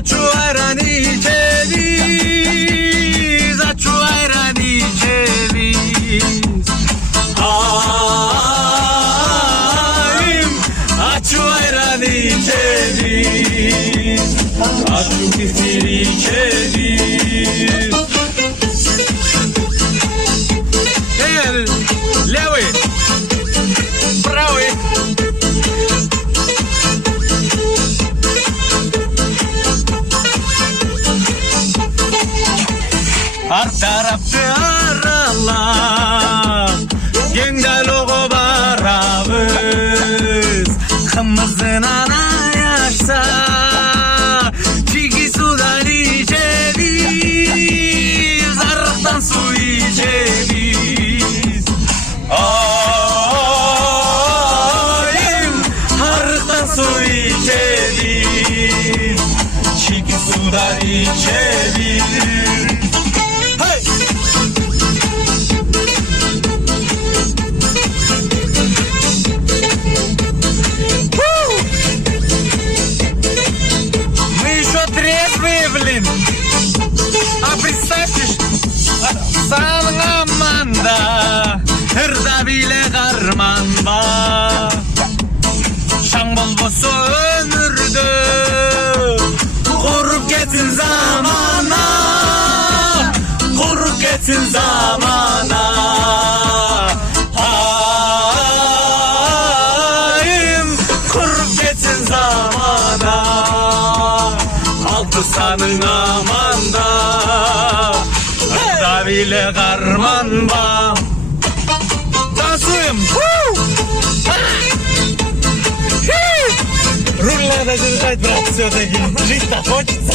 Açu ayranı ceviz, açu ayranı ceviz. Ayım, açu ayranı ceviz, açu kefiri ceviz. Hey, Lewy, bravo. Her tarafı aralar, gengel oğu barabız. Kımızın ana yaşsa, çiki sudan içeriz, arıktan su içeriz. Ayım, arıktan su içeriz, çiki sudan içeriz. А представьтесь, саның аманда, ырда биле қарман бар. Шаң болбосо өмүрдө, куруп кетсин замана, куруп кетсин замана. Айым, куруп кетсин замана. Altı sanın amanda, ırda bile karman ba. Dansuyum. Руль надо держать, брат, все-таки. Жить-то хочется.